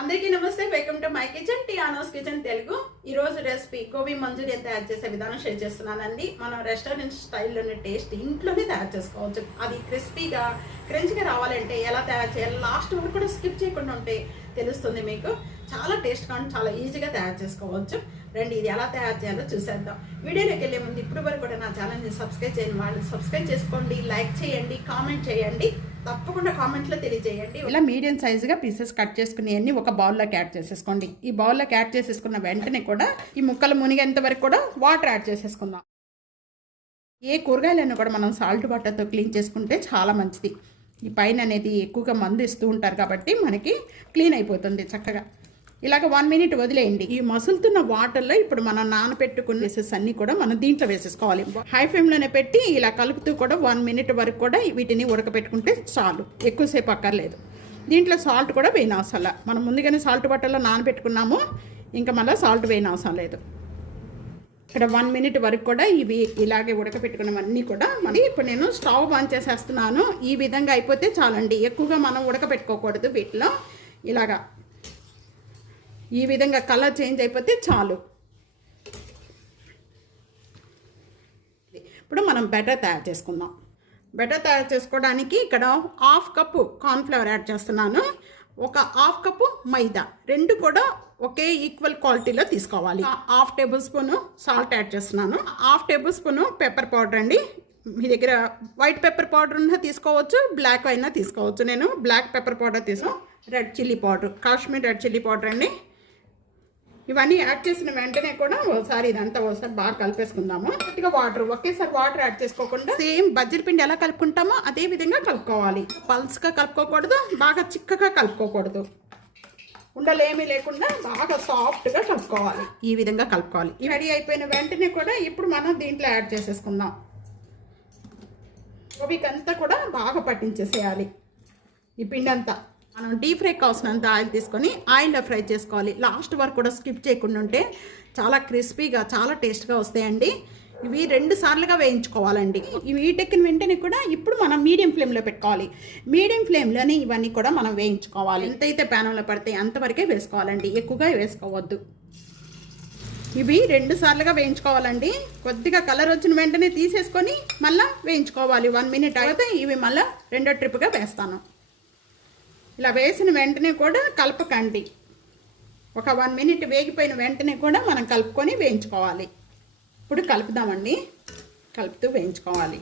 అందరికీ నమస్తే welcome to my kitchen టీ ఆనోస్ కిచెన్ తెలుగు. ఈరోజు రెసిపీ గోబీ మంచూరియన్ తయారు చేసే విధానం షేర్ చేస్తున్నానండి. మనం రెస్టారెంట్ స్టైల్లోనే టేస్ట్ ఇంట్లోనే తయారు చేసుకోవచ్చు. అది క్రిస్పీగా క్రంచ్గా రావాలంటే ఎలా తయారు చేయాలి లాస్ట్ వరకు కూడా స్కిప్ చేయకుండా ఉంటే తెలుస్తుంది మీకు. చాలా టేస్ట్గా కానీ చాలా ఈజీగా తయారు చేసుకోవచ్చు. రండి ఇది ఎలా తయారు చేయాలో చూసేద్దాం. వీడియోలోకి వెళ్ళే ముందు ఇప్పుడు వరకు కూడా నా ఛానల్ని సబ్స్క్రైబ్ చేయని వాళ్ళు సబ్స్క్రైబ్ చేసుకోండి లైక్ చేయండి కామెంట్ చేయండి తప్పకుండా కామెంట్లో తెలియజేయండి. ఇలా మీడియం సైజుగా పీసెస్ కట్ చేసుకుని అన్ని ఒక బౌల్లోకి యాడ్ చేసేసుకోండి. ఈ బౌల్లోకి యాడ్ చేసేసుకున్న వెంటనే కూడా ఈ ముక్కలు మునిగేంత వరకు కూడా వాటర్ యాడ్ చేసేసుకుందాం. ఏ కూరగాయలను కూడా మనం సాల్ట్ వాటర్తో క్లీన్ చేసుకుంటే చాలా మంచిది. ఈ పైన అనేది ఎక్కువగా మందు ఇస్తూ ఉంటారు కాబట్టి మనకి క్లీన్ అయిపోతుంది చక్కగా. ఇలాగ వన్ మినిట్ వదిలేయండి. ఈ మసులుతున్న వాటర్లో ఇప్పుడు మనం నానబెట్టుకున్న వేసెస్ అన్ని కూడా మనం దీంట్లో వేసేసుకోవాలి. హై ఫ్లేమ్లోనే పెట్టి ఇలా కలుపుతూ కూడా వన్ మినిట్ వరకు కూడా వీటిని ఉడకపెట్టుకుంటే చాలు. ఎక్కువసేపు అక్కర్లేదు. దీంట్లో సాల్ట్ కూడా వేయన అవసరం మనం ముందుగానే సాల్ట్ బట్టల్లో నానబెట్టుకున్నాము. ఇంకా మళ్ళీ సాల్ట్ వేయని అవసరం లేదు. ఇక్కడ వన్ మినిట్ వరకు కూడా ఇవి ఇలాగే ఉడకపెట్టుకున్నవన్నీ కూడా మరి ఇప్పుడు నేను స్టవ్ ఆన్ చేసేస్తున్నాను. ఈ విధంగా అయిపోతే చాలండి. ఎక్కువగా మనం ఉడకపెట్టుకోకూడదు వీటిలో. ఇలాగా. ఈ విధంగా కలర్ చేంజ్ అయిపోతే చాలు. ఇప్పుడు మనం బెటర్ తయారు చేసుకుందాం. బెటర్ తయారు చేసుకోవడానికి ఇక్కడ హాఫ్ కప్పు కార్న్ఫ్లవర్ యాడ్ చేస్తున్నాను. ఒక హాఫ్ కప్పు మైదా. రెండు కూడా ఒకే ఈక్వల్ క్వాలిటీలో తీసుకోవాలి. Half tablespoon salt add చేస్తున్నాను. Half tablespoon pepper powder అండి. మీ దగ్గర వైట్ పెప్పర్ పౌడర్ ఉన్నా తీసుకోవచ్చు బ్లాక్ అయినా తీసుకోవచ్చు. నేను బ్లాక్ పెప్పర్ పౌడర్ తీసాను red chilli powder Kashmir red chilli powder అండి. ఇవన్నీ యాడ్ చేసిన వెంటనే కూడా ఒకసారి ఇదంతా ఒకసారి బాగా కలిపేసుకుందాము. కొద్దిగా వాటర్ ఒకేసారి వాటర్ యాడ్ చేసుకోకుండా సేమ్ బజ్జీల పిండి ఎలా కలుపుకుంటామో అదే విధంగా కలుపుకోవాలి. పల్స్గా కలుపుకోకూడదు బాగా చిక్కగా కలుపుకోకూడదు. ఉండలేమీ లేకుండా బాగా సాఫ్ట్గా కలుపుకోవాలి. ఈ విధంగా కలుపుకోవాలి. ఈ రెడీ అయిపోయిన వెంటనే కూడా ఇప్పుడు మనం దీంట్లో యాడ్ చేసేసుకుందాం. గోబీకంతా కూడా బాగా పట్టించేసేయాలి. ఈ పిండి అంతా మనం డీప్ ఫ్రై కావాల్సినంత ఆయిల్ తీసుకొని ఆయిల్లో ఫ్రై చేసుకోవాలి. లాస్ట్ వరకు కూడా స్కిప్ చేయకుండా ఉంటే చాలా క్రిస్పీగా చాలా టేస్ట్గా వస్తాయండి. ఇవి రెండు సార్లుగా వేయించుకోవాలండి. ఇవి వీటెక్కిన వెంటనే కూడా ఇప్పుడు మనం మీడియం ఫ్లేమ్లో పెట్టుకోవాలి. మీడియం ఫ్లేమ్లోనే ఇవన్నీ కూడా మనం వేయించుకోవాలి. ఎంతైతే ప్యానంలో పడితే అంతవరకే వేసుకోవాలండి. ఎక్కువగా వేసుకోవద్దు. ఇవి రెండు సార్లుగా వేయించుకోవాలండి. కొద్దిగా కలర్ వచ్చిన వెంటనే తీసేసుకొని మళ్ళీ వేయించుకోవాలి. వన్ మినిట్ అయితే ఇవి మళ్ళీ రెండో ట్రిప్గా వేస్తాను. ఇలా వేసిన వెంటనే కూడా కలపకండి. ఒక వన్ మినిట్ వేగిపోయిన వెంటనే కూడా మనం కలుపుకొని వేయించుకోవాలి. ఇప్పుడు కలుపుదామండి. కలుపుతూ వేయించుకోవాలి.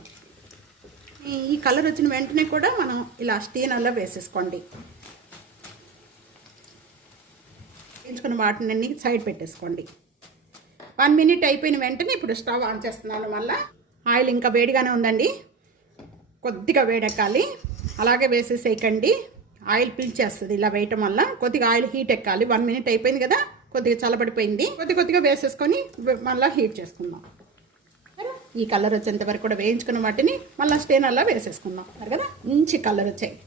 ఈ- కలర్ వచ్చిన వెంటనే కూడా మనం ఇలా స్టీనర్లో వేసేసుకోండి. వేయించుకున్న వాటిని అన్ని సైడ్ పెట్టేసుకోండి. వన్ మినిట్ అయిపోయిన వెంటనే ఇప్పుడు స్టవ్ ఆన్ చేస్తున్నాను మళ్ళీ. ఆయిల్ ఇంకా వేడిగానే ఉందండి. కొద్దిగా వేడెక్కాలి. అలాగే వేసేసేయకండి. ఆయిల్ పీల్చేస్తుంది ఇలా వేయటం వల్ల కొద్దిగా ఆయిల్ హీట్ ఎక్కాలి. వన్ మినిట్ అయిపోయింది కదా? కొద్దిగా చల్లబడిపోయింది. కొద్ది కొద్దిగా వేసేసుకొని మళ్ళీ హీట్ చేసుకుందాం. ఈ కలర్ వచ్చేంత వరకు కూడా వేయించుకున్న వాటిని మళ్ళీ స్టేనర్లో వేసేసుకుందాం. కదా? మంచి కలర్ వచ్చాయి.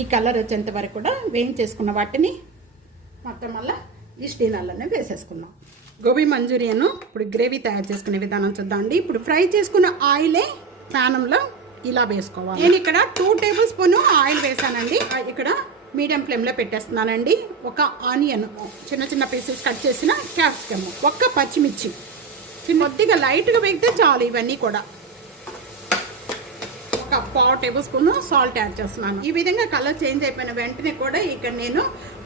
ఈ కలర్ వచ్చేంత వరకు కూడా వేయించేసుకున్న వాటిని మొత్తం మళ్ళీ ఈ స్టీనర్లోనే వేసేసుకుందాం. గోబీ మంచూరియన్ ఇప్పుడు గ్రేవీ తయారు చేసుకునే విధానం చూద్దాం అండి. ఇప్పుడు ఫ్రై చేసుకున్న ఆయిలే ప్యానంలో ఇలా వేసుకోవాలి. నేను ఇక్కడ టూ టేబుల్ స్పూన్ ఆయిల్ వేసానండి. ఇక్కడ మీడియం ఫ్లేమ్లో పెట్టేస్తున్నానండి. ఒక ఆనియన్ చిన్న చిన్న పీసెస్ కట్ చేసిన క్యాప్సికమ్ ఒక్క పచ్చిమిర్చి. చిన్న కొద్దిగా లైట్గా వేగితే చాలు ఇవన్నీ కూడా. ఒక పావు టేబుల్ స్పూన్ సాల్ట్ యాడ్ చేస్తున్నాను. ఈ విధంగా కలర్ చేంజ్ అయిపోయిన వెంటనే కూడా ఇక్కడ నేను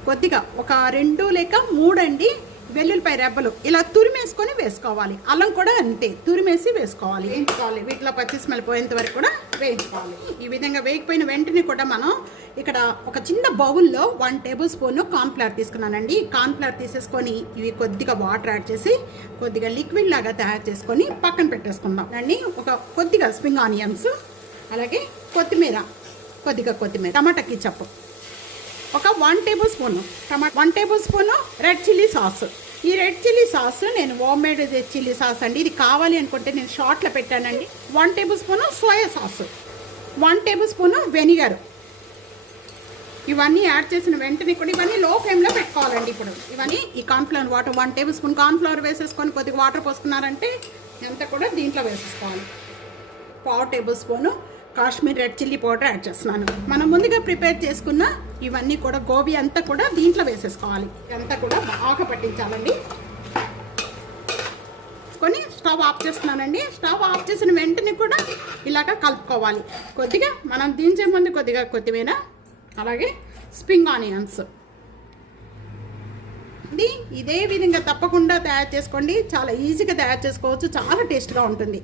కొద్దిగా ఒక రెండు లేక మూడండి వెల్లుల్లిపాయ రెబ్బలు ఇలా తురిమేసుకొని వేసుకోవాలి. అల్లం కూడా అంతే తురిమేసి వేసుకోవాలి. వేయించుకోవాలి. వీటిలో పచ్చి స్మెల్ పోయేంత వరకు కూడా వేయించుకోవాలి. ఈ విధంగా వేగిపోయిన వెంటనే కూడా మనం ఇక్కడ ఒక చిన్న బౌల్లో వన్ టేబుల్ స్పూన్ కార్న్ఫ్లవర్ తీసుకున్నానండి. కార్న్ఫ్లవర్ తీసేసుకొని ఇవి కొద్దిగా వాటర్ యాడ్ చేసి కొద్దిగా లిక్విడ్ లాగా తయారు చేసుకొని పక్కన పెట్టేసుకుందాం. అండి ఒక కొద్దిగా స్ప్రింగ్ ఆనియన్స్ అలాగే కొత్తిమీర కొద్దిగా కొత్తిమీర టమాటా కిచప్. ఒక one tablespoon tomato one tablespoon red chilli sauce ఈ రెడ్ చిల్లీ సాస్ నేను హోమ్ మేడ్ చిల్లీ సాస్ అండి. ఇది కావాలి అనుకుంటే నేను షార్ట్లో పెట్టానండి. One tablespoon soya sauce one tablespoon vinegar ఇవన్నీ యాడ్ చేసిన వెంటనే కూడా ఇవన్నీ లో ఫ్లేమ్లో పెట్టుకోవాలండి ఇప్పుడు. ఇవన్నీ ఈ cornflour water one tablespoon cornflour వేసేసుకొని కొద్దిగా వాటర్ పోసుకున్నారంటే అంతా కూడా దీంట్లో వేసేసుకోవాలి. పావు tablespoon Kashmir red chilli powder add చేస్తున్నాను. మనం ముందుగా ప్రిపేర్ చేసుకున్న ఇవన్నీ కూడా గోబీ అంతా కూడా దీంట్లో వేసేసుకోవాలి. ఇదంతా కూడా బాగా పట్టించాలండి. కొని స్టవ్ ఆఫ్ చేస్తున్నానండి. స్టవ్ ఆఫ్ చేసిన వెంటనే కూడా ఇలాగ కలుపుకోవాలి. కొద్దిగా మనం దించే ముందు కొద్దిగా కొత్తిమీర అలాగే స్ప్రింగ్ ఆనియన్స్. ఇది ఇదే విధంగా తప్పకుండా తయారు చేసుకోండి. చాలా ఈజీగా తయారు చేసుకోవచ్చు. చాలా టేస్ట్గా ఉంటుంది.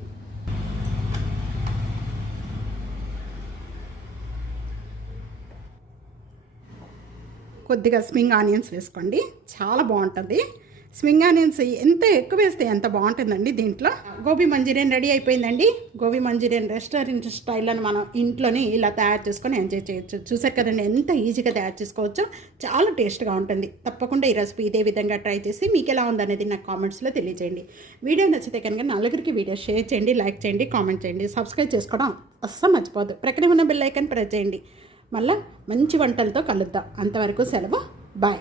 కొద్దిగా స్ప్రింగ్ ఆనియన్స్ వేసుకోండి. చాలా బాగుంటుంది. స్ప్రింగ్ ఆనియన్స్ ఎంత ఎక్కువ వేస్తే ఎంత బాగుంటుందండి దీంట్లో. గోబీ మంచూరియన్ రెడీ అయిపోయిందండి. గోబీ మంచూరియన్ రెస్టారెంట్ స్టైల్ అని మనం ఇంట్లోనే ఇలా తయారు చేసుకొని ఎంజాయ్ చేయొచ్చు. చూసారు కదండి ఎంత ఈజీగా తయారు చేసుకోవచ్చో. చాలా టేస్ట్గా ఉంటుంది. తప్పకుండా ఈ రెసిపీ ఇదే విధంగా ట్రై చేసి మీకు ఎలా ఉందనేది నాకు కామెంట్స్లో తెలియజేయండి. వీడియో నచ్చితే కనుక నలుగురికి వీడియో షేర్ చేయండి లైక్ చేయండి కామెంట్ చేయండి. సబ్స్క్రైబ్ చేసుకోవడం అస్సలు మర్చిపోదు ప్రక్కనే ఉన్న బెల్ ఐకాన్ ప్రెస్ చేయండి. మళ్ళీ మంచి వంటలతో కలుద్దాం. అంతవరకు సెలవు. బాయ్.